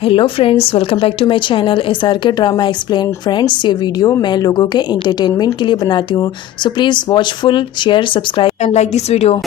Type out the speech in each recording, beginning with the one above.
Hello friends, welcome back to my channel SRK drama explain. Friends, ये video मैं लोगों के एंटरटेनमेंट के लिए बनाती हूँ, so please watch full, share, subscribe and like this video.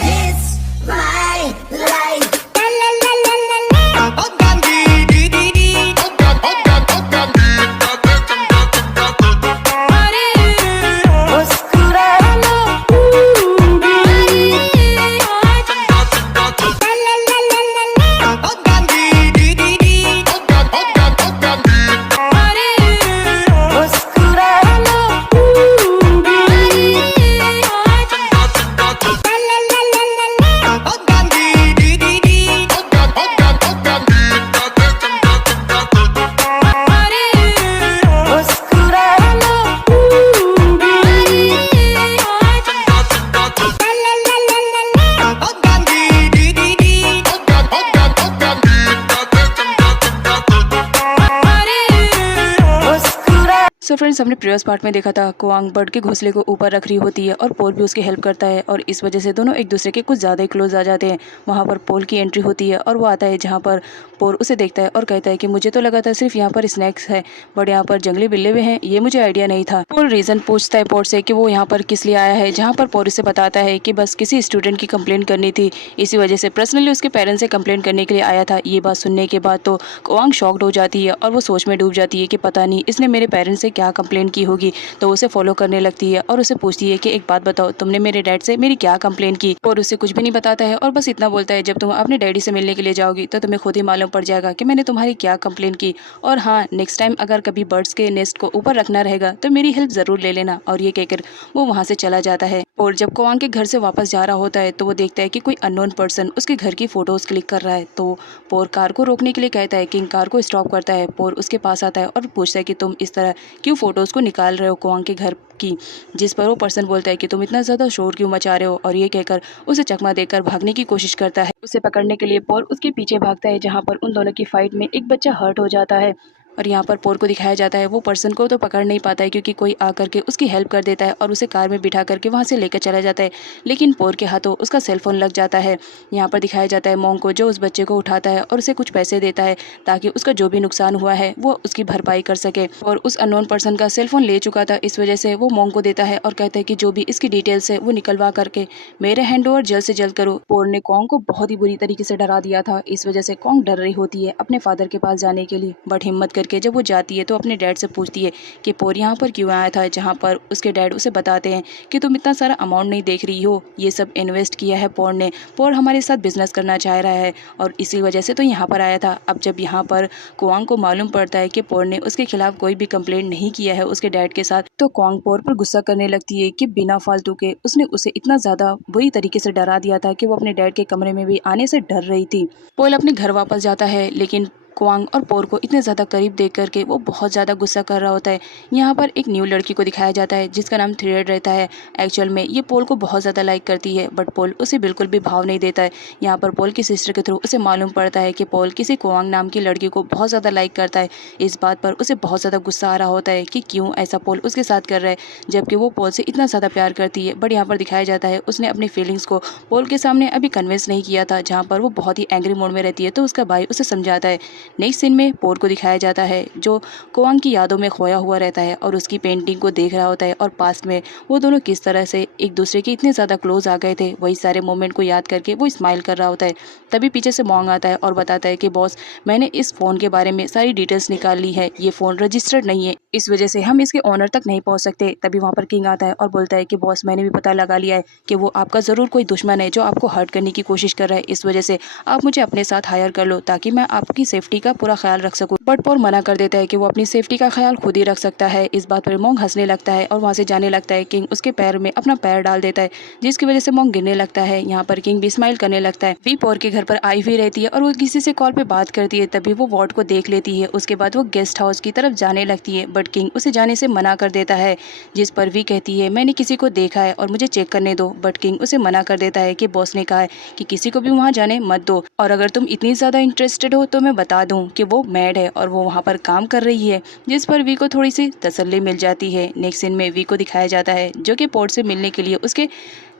So friends, हमने प्रीवियस पार्ट में देखा था क्वांग बर्ड के घोंसले को ऊपर रख रही होती है और पोल भी उसकी हेल्प करता है और इस वजह से दोनों एक दूसरे के कुछ ज़्यादा ही क्लोज आ जाते हैं। वहाँ पर पोल की एंट्री होती है और वो आता है जहाँ पर पोल उसे देखता है और कहता है कि मुझे तो लगा था सिर्फ यहाँ पर स्नैक्स है, बट यहाँ पर जंगली बिल्ले भी हैं, ये मुझे आइडिया नहीं था। पोल रीज़न पूछता है पोल से कि वो यहाँ पर किस लिए आया है, जहाँ पर पोल उसे बताता है कि बस किसी स्टूडेंट की कंप्लेंट करनी थी, इसी वजह से पर्सनली उसके पेरेंट्स से कंप्लेंट करने के लिए आया था। ये बात सुनने के बाद तो क्वांग शॉक्ड हो जाती है और वो सोच में डूब जाती है कि पता नहीं इसने मेरे पेरेंट्स से क्या कंप्लेंट की होगी। तो उसे फॉलो करने लगती है और उसे पूछती है कि एक बात बताओ, तुमने मेरे डैड से मेरी क्या कंप्लेंट की। और उसे कुछ भी नहीं बताता है और बस इतना बोलता है, जब तुम अपने डैडी से मिलने के लिए जाओगी तो तुम्हें खुद ही मालूम पड़ जाएगा कि मैंने तुम्हारी क्या कंप्लेंट की। और हाँ, नेक्स्ट टाइम अगर कभी बर्ड्स के नेस्ट को ऊपर रखना रहेगा तो मेरी हेल्प जरूर ले लेना। और ये कहकर वो वहाँ से चला जाता है। और जब क्वांग के घर से वापस जा रहा होता है तो वो देखता है कि कोई अननोन पर्सन उसके घर की फोटोज क्लिक कर रहा है। तो पोर कार को रोकने के लिए कहता है, किंग कार को स्टॉप करता है। पोर उसके पास आता है और पूछता है कि तुम इस तरह क्यों फोटोज को निकाल रहे हो क्वांग के घर की। जिस पर वो पर्सन बोलता है कि तुम इतना ज़्यादा शोर क्यों मचा रहे हो, और ये कहकर उसे चकमा देकर भागने की कोशिश करता है। उसे पकड़ने के लिए पोर उसके पीछे भागता है, जहाँ पर उन दोनों की फाइट में एक बच्चा हर्ट हो जाता है। और यहाँ पर पोर को दिखाया जाता है, वो पर्सन को तो पकड़ नहीं पाता है क्योंकि कोई आकर के उसकी हेल्प कर देता है और उसे कार में बिठा करके वहाँ से लेकर चला जाता है। लेकिन पोर के हाथों उसका सेलफोन लग जाता है। यहाँ पर दिखाया जाता है मोंग को, जो उस बच्चे को उठाता है और उसे कुछ पैसे देता है ताकि उसका जो भी नुकसान हुआ है वो उसकी भरपाई कर सके। और उस अननोन पर्सन का सेलफोन ले चुका था, इस वजह से वो मोंग को देता है और कहता है कि जो भी इसकी डिटेल्स है वो निकलवा करके मेरे हैंड ओवर जल्द से जल्द करो। पोर ने कॉन्ग को बहुत ही बुरी तरीके से डरा दिया था, इस वजह से कॉन्ग डर रही होती है अपने फादर के पास जाने के लिए। बट हिम्मत करके जब वो जाती है तो अपने डैड से पूछती है कि पोर यहाँ पर क्यों आया था, जहाँ पर उसके डैड उसे बताते हैं कि तुम इतना सारा अमाउंट नहीं देख रही हो, ये सब इन्वेस्ट किया है पोर ने, पोर हमारे साथ बिजनेस करना चाह रहा है और इसी वजह से तो यहाँ पर आया था। अब जब यहाँ पर क्वांग को मालूम पड़ता है कि पोर ने उसके खिलाफ कोई भी कंप्लेंट नहीं किया है उसके डैड के साथ, तो क्वांग पोर पर गुस्सा करने लगती है कि बिना फालतू के उसने उसे इतना ज़्यादा बुरी तरीके से डरा दिया था कि वो अपने डैड के कमरे में भी आने से डर रही थी। पोल अपने घर वापस जाता है, लेकिन क्वांग और पोर को इतने ज़्यादा करीब देख करके वो बहुत ज़्यादा गुस्सा कर रहा होता है। यहाँ पर एक न्यू लड़की को दिखाया जाता है जिसका नाम थ्रेड रहता है। एक्चुअल में ये पोल को बहुत ज़्यादा लाइक करती है, बट पोल उसे बिल्कुल भी भाव नहीं देता है। यहाँ पर पोल की सिस्टर के थ्रू उसे मालूम पड़ता है कि पोल किसी क्वांग नाम की लड़की को बहुत ज़्यादा लाइक करता है। इस बात पर उसे बहुत ज़्यादा गुस्सा आ रहा होता है कि क्यों ऐसा पोल उसके साथ कर रहा है, जबकि वो पोल से इतना ज़्यादा प्यार करती है। बट यहाँ पर दिखाया जाता है उसने अपनी फीलिंग्स को पोल के सामने अभी कन्विंस नहीं किया था, जहाँ पर वो बहुत ही एंग्री मोड में रहती है। तो उसका भाई उसे समझाता है। नेक्स्ट सीन में पोर को दिखाया जाता है जो क्वांग की यादों में खोया हुआ रहता है और उसकी पेंटिंग को देख रहा होता है और पास्ट में वो दोनों किस तरह से एक दूसरे के इतने ज़्यादा क्लोज आ गए थे, वही सारे मोमेंट को याद करके वो स्माइल कर रहा होता है। तभी पीछे से मोंग आता है और बताता है कि बॉस, मैंने इस फ़ोन के बारे में सारी डिटेल्स निकाल ली है, ये फ़ोन रजिस्टर्ड नहीं है, इस वजह से हम इसके ऑनर तक नहीं पहुँच सकते। तभी वहाँ पर किंग आता है और बोलता है कि बॉस, मैंने भी पता लगा लिया है कि वो आपका ज़रूर कोई दुश्मन है जो आपको हर्ट करने की कोशिश कर रहा है, इस वजह से आप मुझे अपने साथ हायर कर लो ताकि मैं आपकी सेफ्टी का पूरा ख्याल रख सकूं। बट पोर मना कर देता है कि वो अपनी सेफ्टी का ख्याल खुद ही रख सकता है। इस बात पर मोंग हंसने लगता है और वहाँ से जाने लगता है। किंग उसके पैर में अपना पैर डाल देता है जिसकी वजह से मोंग गिरने लगता है। यहाँ पर किंग भी स्माइल करने लगता है। वी पोर के घर पर आई हुई रहती है और वो किसी से कॉल पे बात करती है, तभी वो वार्ड को देख लेती है। उसके बाद वो गेस्ट हाउस की तरफ जाने लगती है, बट किंग उसे जाने से मना कर देता है, जिस पर वी कहती है मैंने किसी को देखा है और मुझे चेक करने दो। बट किंग उसे मना कर देता है कि बॉस ने कहा है कि किसी को भी वहाँ जाने मत दो, और अगर तुम इतनी ज़्यादा इंटरेस्टेड हो तो मैं बता दूँ कि वो मैड है और वो वहाँ पर काम कर रही है, जिस पर वी को थोड़ी सी तसल्ली मिल जाती है। नेक्स्ट सीन में वी को दिखाया जाता है जो कि पोर्ट से मिलने के लिए उसके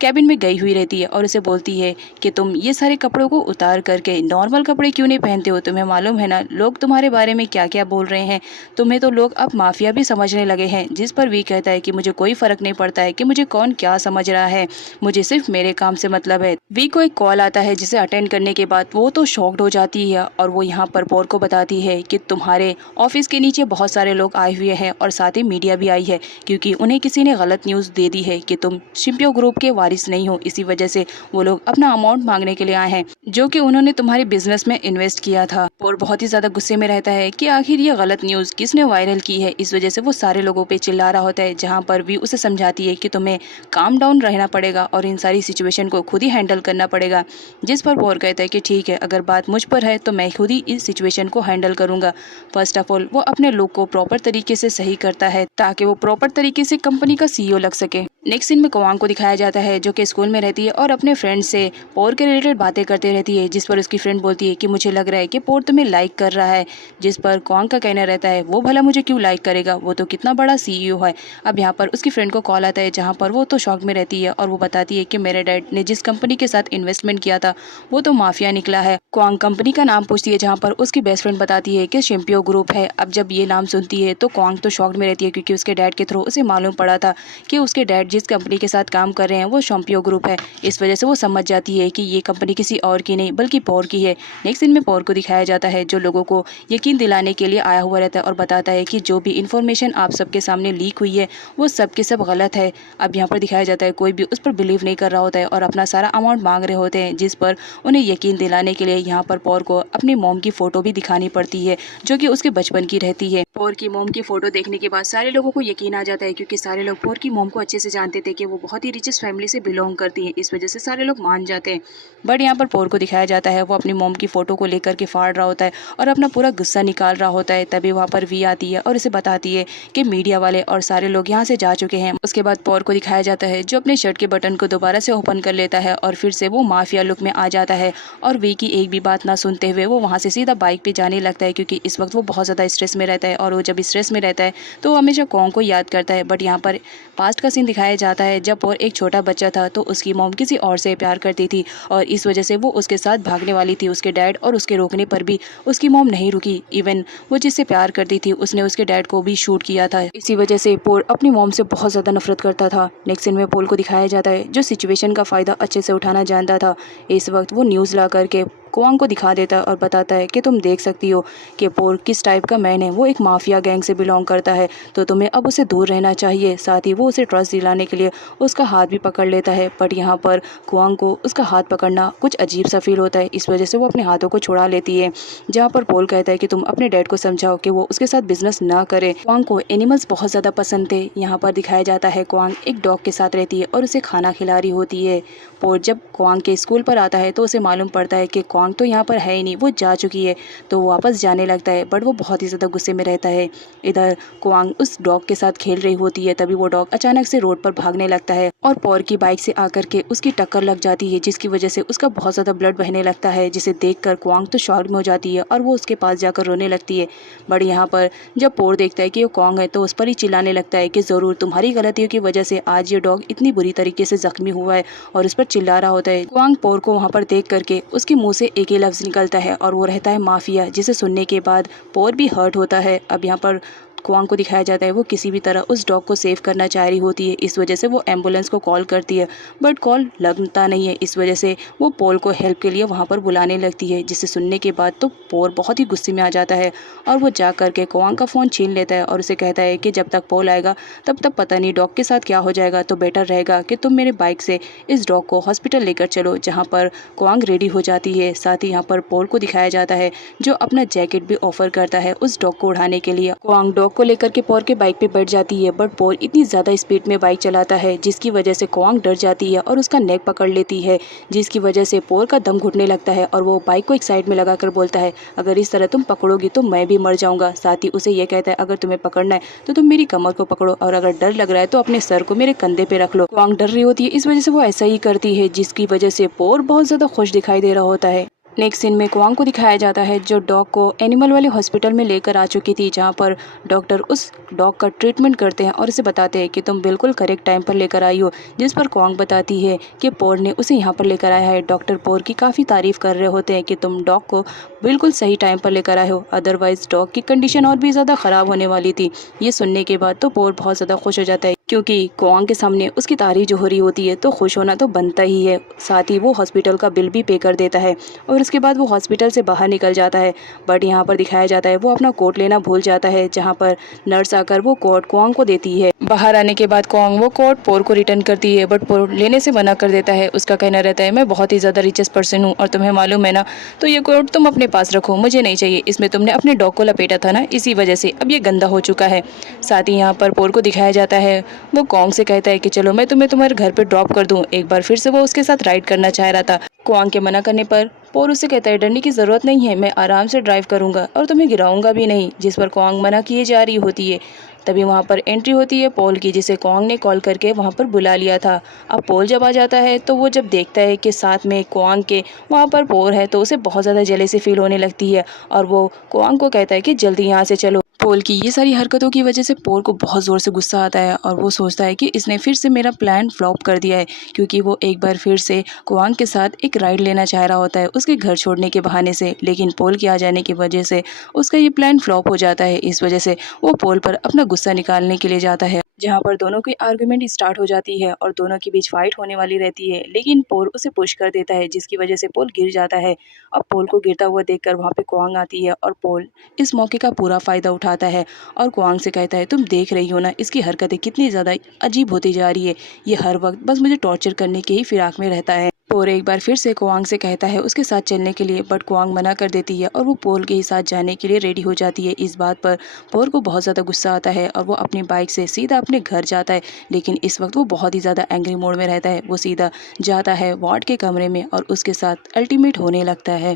कैबिन में गई हुई रहती है और उसे बोलती है कि तुम ये सारे कपड़ों को उतार करके नॉर्मल कपड़े क्यों नहीं पहनते हो, तुम्हें मालूम है ना लोग तुम्हारे बारे में क्या क्या बोल रहे हैं, तुम्हें तो लोग अब माफिया भी समझने लगे हैं। जिस पर वी कहता है कि मुझे कोई फर्क नहीं पड़ता है कि मुझे कौन क्या समझ रहा है, मुझे सिर्फ मेरे काम से मतलब है। वी को एक कॉल आता है जिसे अटेंड करने के बाद वो तो शॉक्ड हो जाती है और वो यहाँ पर पोर को बताती है कि तुम्हारे ऑफिस के नीचे बहुत सारे लोग आए हुए हैं और साथ ही मीडिया भी आई है, क्योंकि उन्हें किसी ने गलत न्यूज़ दे दी है कि तुम शिम्पियो ग्रुप के वारिस नहीं हो। इसी वजह से वो लोग अपना अमाउंट मांगने के लिए आए हैं जो कि उन्होंने तुम्हारे बिजनेस में इन्वेस्ट किया था। और बहुत ही ज्यादा गुस्से में रहता है कि आखिर ये गलत न्यूज़ किसने वायरल की है। इस वजह से वो सारे लोगों पे चिल्ला रहा होता है, जहाँ पर भी उसे समझाती है कि तुम्हें काम डाउन रहना पड़ेगा और इन सारी सिचुएशन को खुद ही हैंडल करना पड़ेगा। जिस पर पोर कहता है कि ठीक है, अगर बात मुझ पर है तो मैं खुद ही इस सिचुएशन को हैंडल करूंगा। फर्स्ट ऑफ ऑल वो अपने लुक को प्रॉपर तरीके से सही करता है ताकि वो प्रॉपर तरीके से कंपनी का सीईओ लग सके। नेक्स्ट सीन में कोवांग को दिखाया जाता है जो कि स्कूल में रहती है और अपने फ्रेंड से पोर के रिलेटेड बातें करते रहती है, जिस पर उसकी फ्रेंड बोलती है कि मुझे लग रहा है कि पोर तुम्हें लाइक कर रहा है। जिस पर कोवांग का कहना रहता है वो भला मुझे क्यों लाइक करेगा, वो तो कितना बड़ा सीईओ है। अब यहाँ पर उसकी फ्रेंड को कॉल आता है जहाँ पर वो तो शॉक में रहती है और वो बताती है कि मेरे डैड ने जिस कंपनी के साथ इन्वेस्टमेंट किया था वो तो माफिया निकला है। कोवांग कंपनी का नाम पूछती है जहाँ पर उसकी बेस्ट फ्रेंड बताती है कि शिम्पियो ग्रुप है। अब जब ये नाम सुनती है तो कोवांग तो शॉक में रहती है, क्योंकि उसके डैड के थ्रू उसे मालूम पड़ा था कि उसके डैड जिस कंपनी के साथ काम कर रहे हैं वो शिम्पियो ग्रुप है। इस वजह से वो समझ जाती है कि ये कंपनी किसी और की नहीं बल्कि पोर की है। नेक्स्ट सीन में पोर को दिखाया जाता है जो लोगों को यकीन दिलाने के लिए आया हुआ रहता है और बताता है कि जो भी इन्फॉर्मेशन आप सबके सामने लीक हुई है वो सब के सब गलत है। अब यहाँ पर दिखाया जाता है कोई भी उस पर बिलीव नहीं कर रहा होता है और अपना सारा अमाउंट मांग रहे होते हैं, जिस पर उन्हें यकीन दिलाने के लिए यहाँ पर पोर को अपनी मॉम की फोटो भी दिखानी पड़ती है जो कि उसके बचपन की रहती है। पोर की मॉम की फोटो देखने के बाद सारे लोगों को यकीन आ जाता है, क्योंकि सारे लोग पोर की मॉम को अच्छे से जानते थे कि वो बहुत ही रिचेस्ट फैमिली से बिलोंग करती है। इस वजह से सारे लोग मान जाते हैं। बट यहाँ पर पोर को दिखाया जाता है वो अपनी मॉम की फोटो को लेकर के फाड़ रहा होता है और अपना पूरा गुस्सा निकाल रहा होता है। तभी वहाँ पर वी आती है और उसे बताती है कि मीडिया वाले और सारे लोग यहाँ से जा चुके हैं। उसके बाद पोर को दिखाया जाता है जो अपने शर्ट के बटन को दोबारा से ओपन कर लेता है और फिर से वो माफिया लुक में आ जाता है और वी की एक भी बात ना सुनते हुए वो वहाँ से सीधा बाइक पे जाने लगता है, क्योंकि इस वक्त वो बहुत ज़्यादा स्ट्रेस में रहता है और वो जब स्ट्रेस में रहता है तो वो हमेशा कोवांग को याद करता है। बट यहाँ पर पास्ट का सीन दिखाया जाता है जब पोर एक छोटा बच्चा था तो उसकी मॉम किसी और से प्यार करती थी और इस वजह से वो उसके साथ भागने वाली थी। उसके डैड और उसके रोकने पर भी उसकी मॉम नहीं रुकी। इवन वो जिससे प्यार करती थी उसने उसके डैड को भी शूट किया था। इसी वजह से पोल अपनी मॉम से बहुत ज़्यादा नफरत करता था। नेक्स्ट सीन में पोल को दिखाया जाता है जो सिचुएशन का फ़ायदा अच्छे से उठाना जानता था। इस वक्त वो न्यूज़ ला करके कोवांग को दिखा देता है और बताता है कि तुम देख सकती हो कि पोर किस टाइप का मैन है, वो एक माफिया गैंग से बिलोंग करता है तो तुम्हें अब उसे दूर रहना चाहिए। साथ ही वो उसे ट्रस्ट दिलाने के लिए उसका हाथ भी पकड़ लेता है। बट यहाँ पर कोवांग को उसका हाथ पकड़ना कुछ अजीब सा फील होता है, इस वजह से वो अपने हाथों को छुड़ा लेती है। जहाँ पर पोल कहता है कि तुम अपने डैड को समझाओ कि वो उसके साथ बिजनेस ना करे। कोवांग को एनिमल्स बहुत ज़्यादा पसंद थे। यहाँ पर दिखाया जाता है कोवांग एक डॉग के साथ रहती है और उसे खाना खिला रही होती है। पोल जब कोवांग के स्कूल पर आता है तो उसे मालूम पड़ता है कि कोवांग तो यहाँ पर है ही नहीं, वो जा चुकी है। तो वो वापस जाने लगता है बट वो बहुत ही ज़्यादा गुस्से में रहता है। इधर कोवांग उस डॉग के साथ खेल रही होती है, तभी वो डॉग अचानक से रोड पर भागने लगता है और पोर की बाइक से आकर के उसकी टक्कर लग जाती है, जिसकी वजह से उसका बहुत ज़्यादा ब्लड बहने लगता है, जिसे देखकर कोवांग तो शॉक में हो जाती है और वो उसके पास जाकर रोने लगती है। बट यहाँ पर जब पोर देखता है कि वो कोवांग है तो उस पर ही चिल्लाने लगता है कि ज़रूर तुम्हारी गलतियों की वजह से आज ये डॉग इतनी बुरी तरीके से जख्मी हुआ है और उस पर चिल्ला रहा होता है। कोवांग पोर को वहाँ पर देख करके उसके मुँह से एक ही लफ्ज़ निकलता है और वो रहता है माफिया, जिसे सुनने के बाद पोर भी हर्ट होता है। अब यहाँ पर कोवांग को दिखाया जाता है वो किसी भी तरह उस डॉग को सेव करना चाह रही होती है। इस वजह से वो एम्बुलेंस को कॉल करती है बट कॉल लगता नहीं है। इस वजह से वो पोल को हेल्प के लिए वहाँ पर बुलाने लगती है, जिसे सुनने के बाद तो पोल बहुत ही गुस्से में आ जाता है और वो जा करके कोवांग का फ़ोन छीन लेता है और उसे कहता है कि जब तक पोल आएगा तब तक पता नहीं डॉग के साथ क्या हो जाएगा, तो बेटर रहेगा कि तुम मेरे बाइक से इस डॉग को हॉस्पिटल लेकर चलो। जहाँ पर कोवांग रेडी हो जाती है। साथ ही यहाँ पर पोल को दिखाया जाता है जो अपना जैकेट भी ऑफर करता है उस डॉग को उड़ाने के लिए। कोवांग डॉग को लेकर के पोर के बाइक पे बैठ जाती है बट पोर इतनी ज़्यादा स्पीड में बाइक चलाता है जिसकी वजह से कोवांग डर जाती है और उसका नेक पकड़ लेती है, जिसकी वजह से पोर का दम घुटने लगता है और वो बाइक को एक साइड में लगाकर बोलता है अगर इस तरह तुम पकड़ोगी तो मैं भी मर जाऊंगा। साथ ही उसे ये कहता है अगर तुम्हें पकड़ना है तो तुम मेरी कमर को पकड़ो और अगर डर लग रहा है तो अपने सर को मेरे कंधे पे रख लो। कोवांग डर रही होती है, इस वजह से वो ऐसा ही करती है, जिसकी वजह से पोर बहुत ज़्यादा खुश दिखाई दे रहा होता है। नेक्स्ट सीन में क्वांग को दिखाया जाता है जो डॉग को एनिमल वाले हॉस्पिटल में लेकर आ चुकी थी, जहाँ पर डॉक्टर उस डॉग का ट्रीटमेंट करते हैं और उसे बताते हैं कि तुम बिल्कुल करेक्ट टाइम पर लेकर आई हो। जिस पर क्वांग बताती है कि पोर ने उसे यहाँ पर लेकर आया है। डॉक्टर पोर की काफ़ी तारीफ कर रहे होते हैं कि तुम डॉग को बिल्कुल सही टाइम पर लेकर आए हो, अदरवाइज डॉग की कंडीशन और भी ज़्यादा ख़राब होने वाली थी। ये सुनने के बाद तो पोर बहुत ज़्यादा खुश हो जाता है, क्योंकि क्वांग के सामने उसकी तारीफ जो हो रही होती है तो खुश होना तो बनता ही है। साथ ही वो हॉस्पिटल का बिल भी पे कर देता है और उसके बाद वो हॉस्पिटल से बाहर निकल जाता है। बट यहाँ पर दिखाया जाता है वो अपना कोट लेना भूल जाता है, जहाँ पर नर्स आकर वो कोट क्वांग को देती है। बाहर आने के बाद क्वांग वो कोट पोर को रिटर्न करती है, बट पोर लेने से मना कर देता है। उसका कहना रहता है मैं बहुत ही ज़्यादा रिचेस्ट पर्सन हूँ और तुम्हें मालूम है ना, तो ये कोट तुम अपने पास रखो, मुझे नहीं चाहिए। इसमें तुमने अपने डॉग को लपेटा था ना, इसी वजह से अब ये गंदा हो चुका है। साथ ही यहाँ पर पोर को दिखाया जाता है वो क्वांग से कहता है कि चलो मैं तुम्हें तुम्हारे घर पे ड्रॉप कर दूं। एक बार फिर से वो उसके साथ राइड करना चाह रहा था। क्वांग के मना करने पर पोर उससे कहता है डरने की ज़रूरत नहीं है, मैं आराम से ड्राइव करूंगा और तुम्हें गिराऊंगा भी नहीं। जिस पर क्वांग मना किए जा रही होती है। तभी वहाँ पर एंट्री होती है पोल की, जिसे क्वांग ने कॉल करके वहाँ पर बुला लिया था। अब पोल जब आ जाता है तो वो जब देखता है कि साथ में क्वांग के वहाँ पर पोर है तो उसे बहुत ज़्यादा जेलसी फील होने लगती है और वो क्वांग को कहता है कि जल्दी यहाँ से चलो। पोल की ये सारी हरकतों की वजह से पोल को बहुत ज़ोर से गुस्सा आता है और वो सोचता है कि इसने फिर से मेरा प्लान फ्लॉप कर दिया है, क्योंकि वो एक बार फिर से क्वांग के साथ एक राइड लेना चाह रहा होता है उसके घर छोड़ने के बहाने से। लेकिन पोल के आ जाने की वजह से उसका ये प्लान फ्लॉप हो जाता है। इस वजह से वो पोल पर अपना गुस्सा निकालने के लिए जाता है, जहाँ पर दोनों की आर्गुमेंट स्टार्ट हो जाती है और दोनों के बीच फाइट होने वाली रहती है। लेकिन पोल उसे पुश कर देता है, जिसकी वजह से पोल गिर जाता है। अब पोल को गिरता हुआ देखकर वहाँ पे क्वांग आती है और पोल इस मौके का पूरा फ़ायदा उठाता है और क्वांग से कहता है तुम देख रही हो ना इसकी हरकतें कितनी ज़्यादा अजीब होती जा रही है, ये हर वक्त बस मुझे टॉर्चर करने के ही फिराक में रहता है। पोर एक बार फिर से क्वांग से कहता है उसके साथ चलने के लिए, बट क्वांग मना कर देती है और वो पोल के ही साथ जाने के लिए रेडी हो जाती है। इस बात पर पोर को बहुत ज़्यादा गुस्सा आता है और वो अपनी बाइक से सीधा अपने घर जाता है। लेकिन इस वक्त वो बहुत ही ज़्यादा एंग्री मोड में रहता है। वो सीधा जाता है वार्ड के कमरे में और उसके साथ अल्टीमेट होने लगता है।